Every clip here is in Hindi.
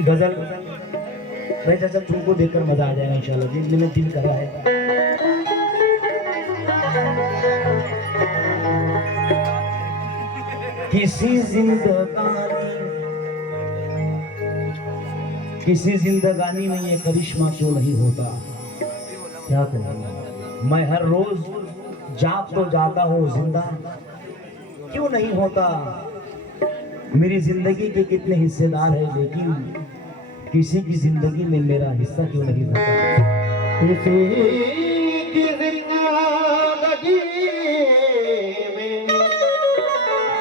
गजल भाई चाचा तुमको देखकर मजा आ जाएगा इंशाल्लाह, जिस में दिल कर रहा है। किसी जिंदगानी में ये करिश्मा क्यों नहीं होता? क्या कहें, मैं हर रोज जाग तो जाता हूँ, जिंदा क्यों नहीं होता? मेरी जिंदगी के कितने हिस्सेदार है, लेकिन किसी की जिंदगी में मेरा हिस्सा क्यों नहीं होता? किसी की जिंदगी में,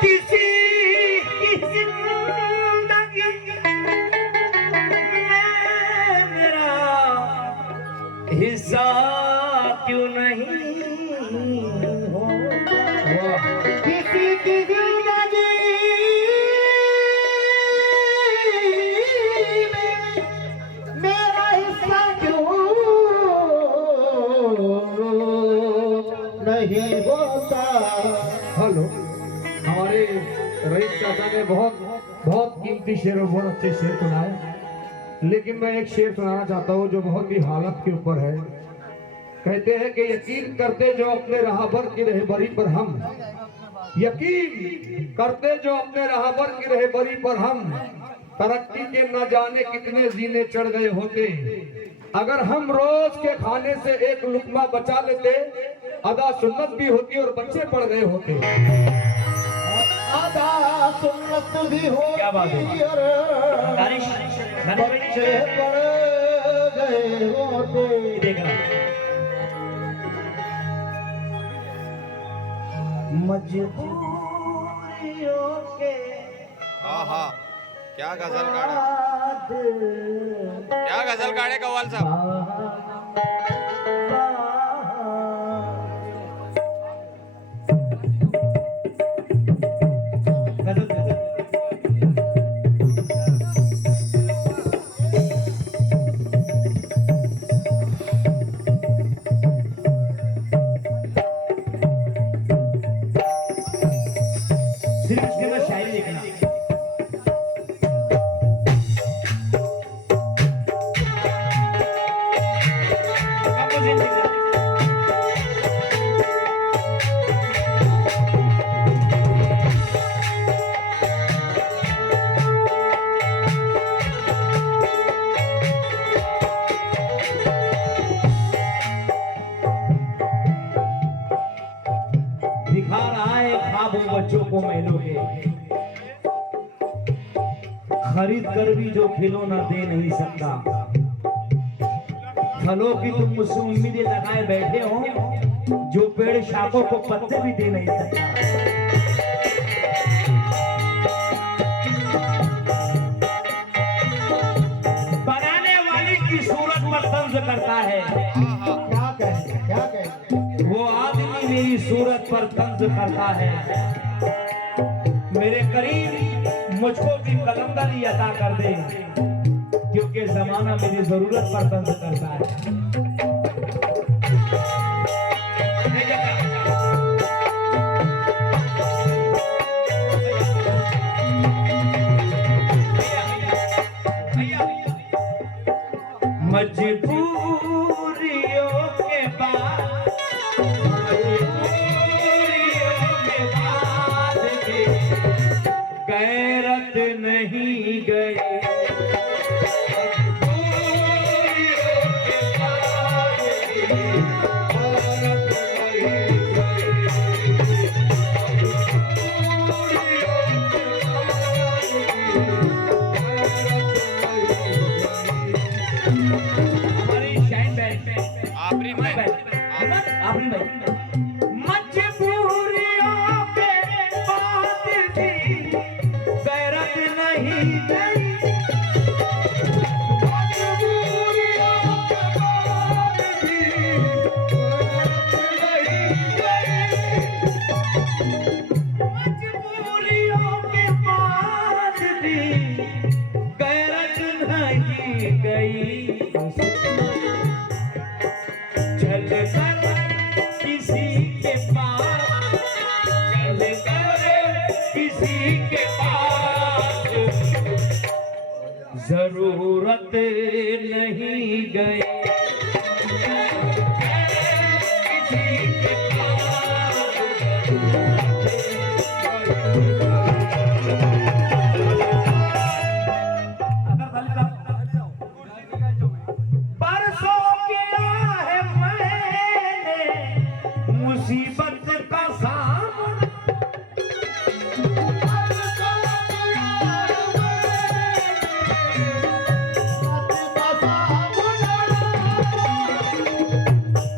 किसी की जिंदगी में मेरा हिस्सा क्यों नहीं होता? किसी की जिंदगी में मेरा हिस्सा क्यों नहीं होता? हेलो, हमारे रईस चाचा ने बहुत कीमती शेर और बहुत अच्छे शेर सुनाए, लेकिन मैं एक शेर सुनाना चाहता हूँ जो बहुत ही हालत के ऊपर है। कहते हैं कि यकीन करते जो अपने राहबर की रहबरी पर हम, यकीन करते जो अपने राहबर की रहबरी पर हम, तरक्की के न जाने कितने जीने चढ़ गए होते। अगर हम रोज के खाने से एक लुकमा बचा लेते, अदा सुन्नत भी होती और बच्चे पढ़ गए होते। आधा सुन्नत भी हो, क्या बात है? और बच्चे पड़ गए होते। देखना मजबूरियों के आहा, क्या गजल गाड़े, क्या गजल गाड़े कव्वाल साहब। सिर्फ इसके बाद शायरी लिखना। दिखा रहा है ख्वाब उन बच्चों को महलों के, खरीद कर भी जो खिलौना दे नहीं सकता। फलों की तुम मुझसे उम्मीदें लगाए बैठे हो, जो पेड़ शाखों को पत्ते भी दे नहीं सकता। बनाने वाले की सूरत पर तंज करता है, क्या कहें, क्या कहें? वो आदमी मेरी सूरत पर तंज करता है। मेरे करीब मुझको भी कलंदरी अता कर दे, क्योंकि जमाना मेरी जरूरत पर तंज करता है। परसों किया है मैंने मुसीबत का सामना,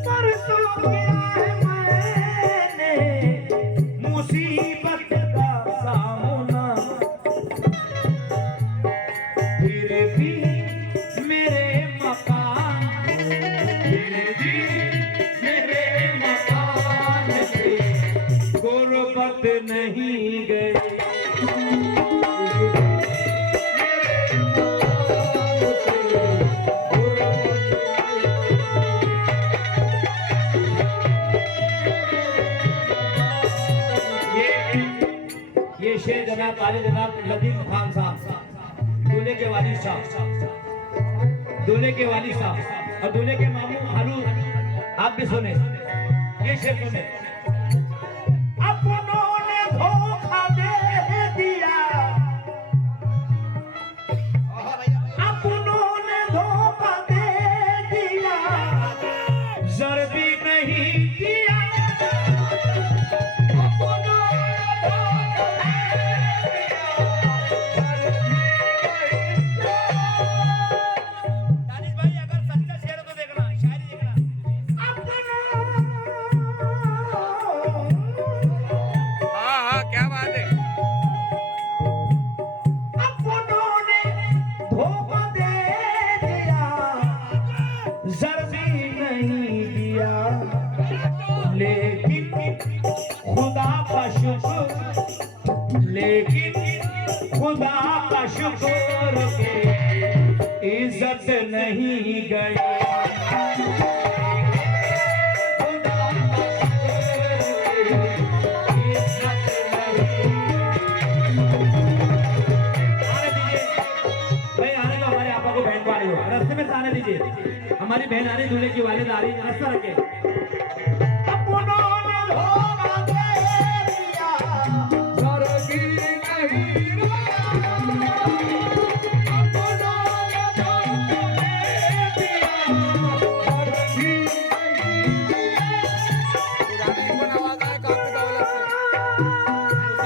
परसों किया है मैंने मुसीबत का सामना, फिर भी मेरे मकान, फिर भी मेरे मकान से गुर्बत नहीं गई। ये शेर जनाब वाले जनाब लतीफ खान साहब, दूल्हे के वालिद साहब, दूल्हे के वालिद साहब और दूल्हे के मामू हारून, आप भी सुने ये शेर सुने। अपनों ने धोखा दे दिया, अपनों ने धोखा दे दिया, जर भी नहीं दिया। हाँ हाँ क्या बात है। अपनों ने धोखा दे दिया, जर भी नहीं दिया, लेकिन खुदा का शुक्र, लेकिन खुदा का शुक्र के इज्जत नहीं गई। रास्ते में आने दीजिए, हमारी बहन आ रही, दूल्हे की वालिद आ रही, रास्ता रखे। अपनों ने धोखा दे दिया, जर भी नहीं खुदा ने इनको नवाजा है काफी दौलत से,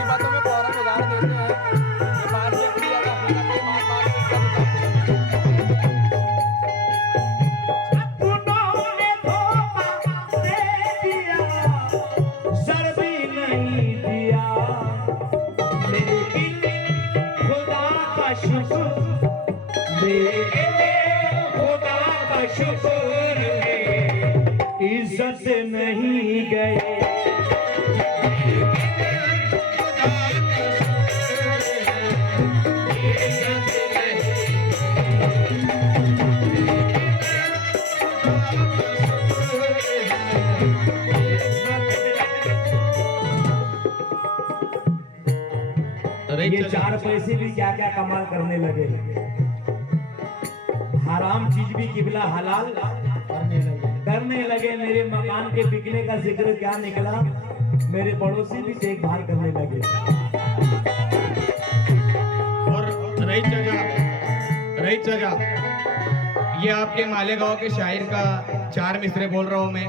मुसीबतों में फौरन उधार देते हैं। ये बात भी अपनी जगह है, अपनी बात बात पे इज्जत उतारते हैं। अपनों ने धोखा दे दिया, जर भी नहीं दिया, लेकिन खुदा का शुक्र, लेकिन खुदा का शुक्र है, इज्जत नहीं गई। ये चार पैसे भी क्या क्या कमाल करने लगे, हराम चीज भी किबला हलाल करने लगे। मेरे मकान के बिकने का जिक्र क्या निकला, मेरे पड़ोसी भी देखभाल करने लगे। और रही जगह ये आपके मालेगांव के शायर का चार मिसरे बोल रहा हूं मैं।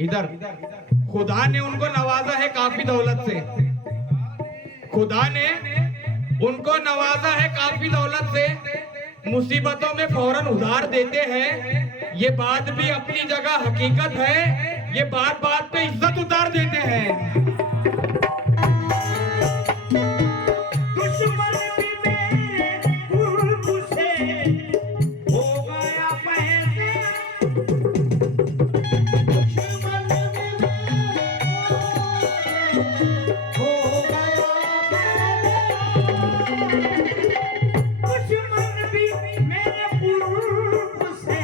इधर खुदा ने उनको नवाजा है काफी दौलत से, खुदा ने उनको नवाजा है काफी दौलत से, मुसीबतों में फौरन उधार देते हैं। ये बात भी अपनी जगह हकीकत है, ये बात बात पे इज्जत उतार देते हैं। दुश्मन भी मेरे गुरु से हो गया पैसे, दुश्मन भी हो गया पैसे, दुश्मन भी मेरे गुरु से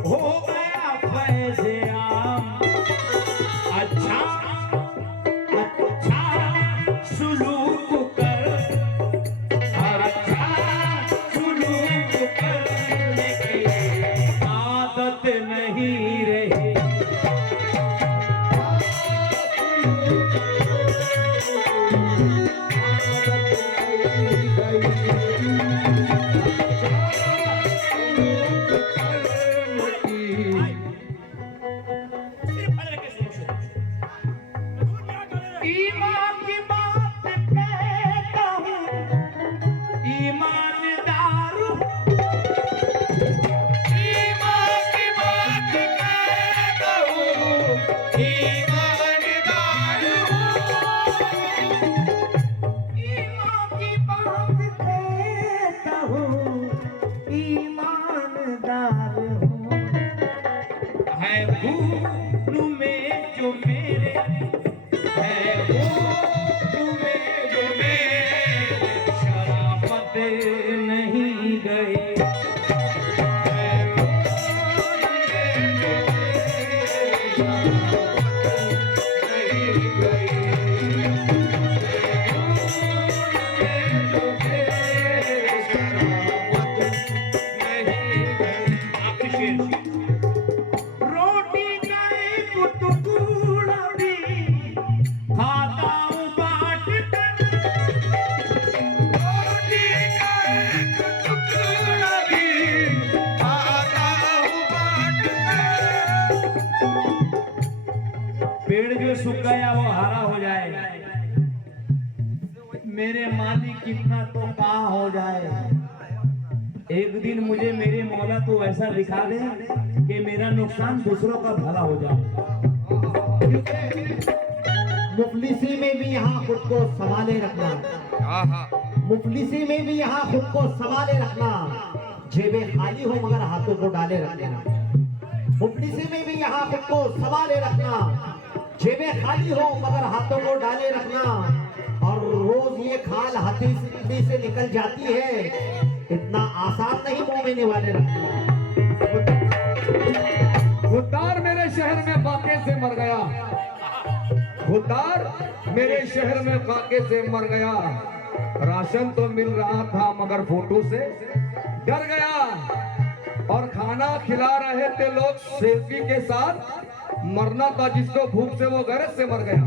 हो गया पैसे आम। अच्छा अच्छा सुलूक कर, अच्छा सुलूक करने की आदत नहीं रही। ईमान की बात कहता हूँ, ईमानदार हूँ। ईमान की बात कहता हूँ, ईमानदार हूँ। ईमान की बात कहता हूँ, ईमानदार हूँ। है खून में जो मेरे, है खून में जो मेरे शराफत नहीं गए। है खून में जो मेरे शराफत नहीं गए। है खून में जो मेरे शराफत नहीं गए। आपके शेर रोटी का एक टुकड़ा भी खाता हूँ बाँट कर। रोटी का एक टुकड़ा भी खाता हूँ बाँट कर। पेड़ जो सूख गया वो हरा हो जाए, मेरे मालिक कितना तो कहाँ हो जाए। एक दिन मुझे मेरे मौला तो ऐसा दिखा दे कि मेरा नुकसान दूसरों का भला हो जाए। मुफलिसी में भी यहाँ खुद को संभाले रखना, मुफलिसी में भी यहाँ खुद को संभाले रखना। जेबें खाली हो मगर हाथों को डाले रखना। मुफलिसी में भी यहाँ खुद को संभाले रखना। जेबें खाली हो मगर हाथों को डाले रखना। और रोज ये खाल हाथी से निकल जाती है, इतना आसान नहीं मोमिन वाले रखना। खुददार मेरे शहर में फाके से मर गया, खुददार मेरे शहर में फाके से मर गया। राशन तो मिल रहा था मगर फोटो से डर गया। और खाना खिला रहे थे लोग सेल्फी के साथ, मरना था जिसको भूख से वो गरज से मर गया।